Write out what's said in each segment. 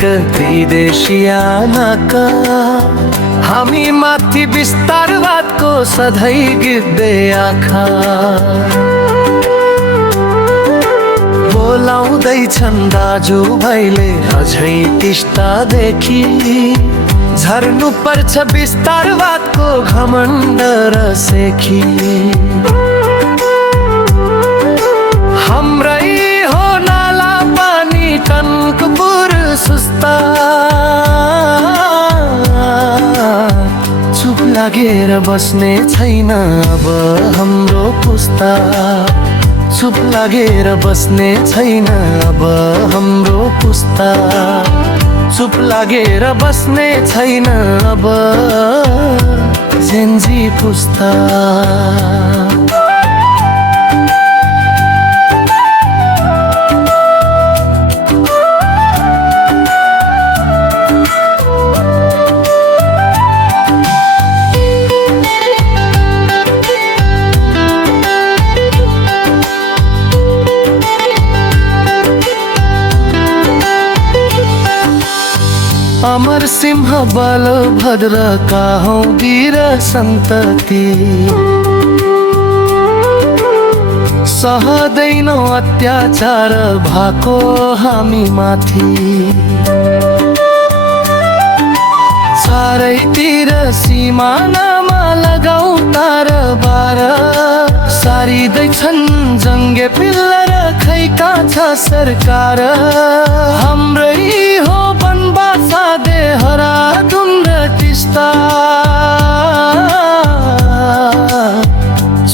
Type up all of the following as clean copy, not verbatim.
एक विदेशियानाका हामी माथि विस्तारवादको सधैँ गिर्दै आँखा बोलाउँदैछन् दाजुभाइले अझै टिस्टादेखि झर्नु पर्छ विस्तारवादको घमण्ड र सेखी हाम्रै हो नाला पानी टन्कपुर सुस्ता चुप लागेर बस्ने छैन अब हाम्रो पुस्ता चुप लागेर बस्ने छैन अब हाम्रो पुस्ता चुप लागेर बस्ने छैन अब जेन्जी पुस्ता अमर सिंह बलभद्रका हौं वीर सन्तति सहदैनौ अत्याचार भएको हामी माथि चारैतिर सिमानामा लगाऊ तारबार सारिँदैछन् जङ्गे पिल्लर खै कहाँ छ सरकार हाम्रै हो बनबासा देहरादुन र टिस्टा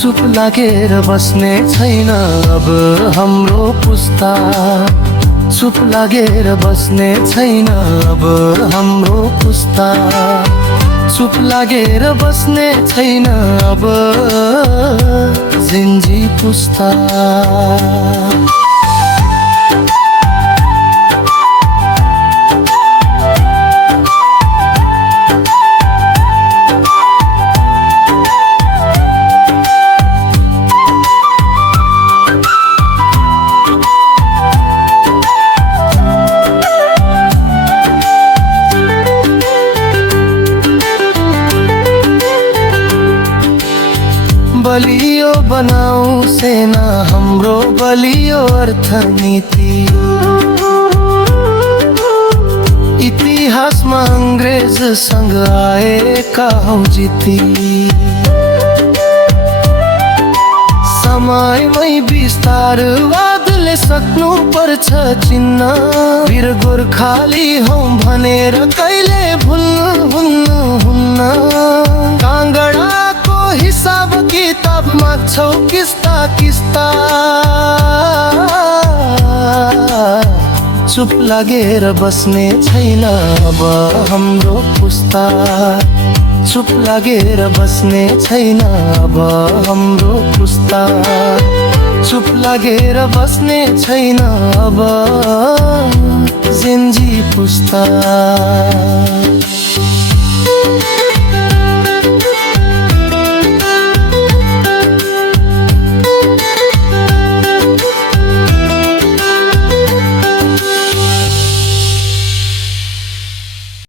चुप लागेर बस्ने छैन अब हाम्रो पुस्ता चुप लागेर बस्ने छैन अब हाम्रो पुस्ता चुप लागेर बस्ने छैन अब जेन्जी पुस्ता बलियो बनाऊ सेना हाम्रो बलियो अर्थनीति इतिहासमा अंग्रेजसँग आएका हौं जिती समयमै विस्तारवादले सक्नु पर्छ चिन्न वीर गोर्खाली हौं भनेर कहिले भुल्नु हुन्न काङ्गडाको हिसाब किताब माग्छौ किस्ता किस्ता चुप लागेर बस्ने छैन अब हाम्रो पुस्ता चुप लागेर बस्ने छैन अब हाम्रो पुस्ता चुप लागेर बस्ने छैन अब जेन्जी पुस्ता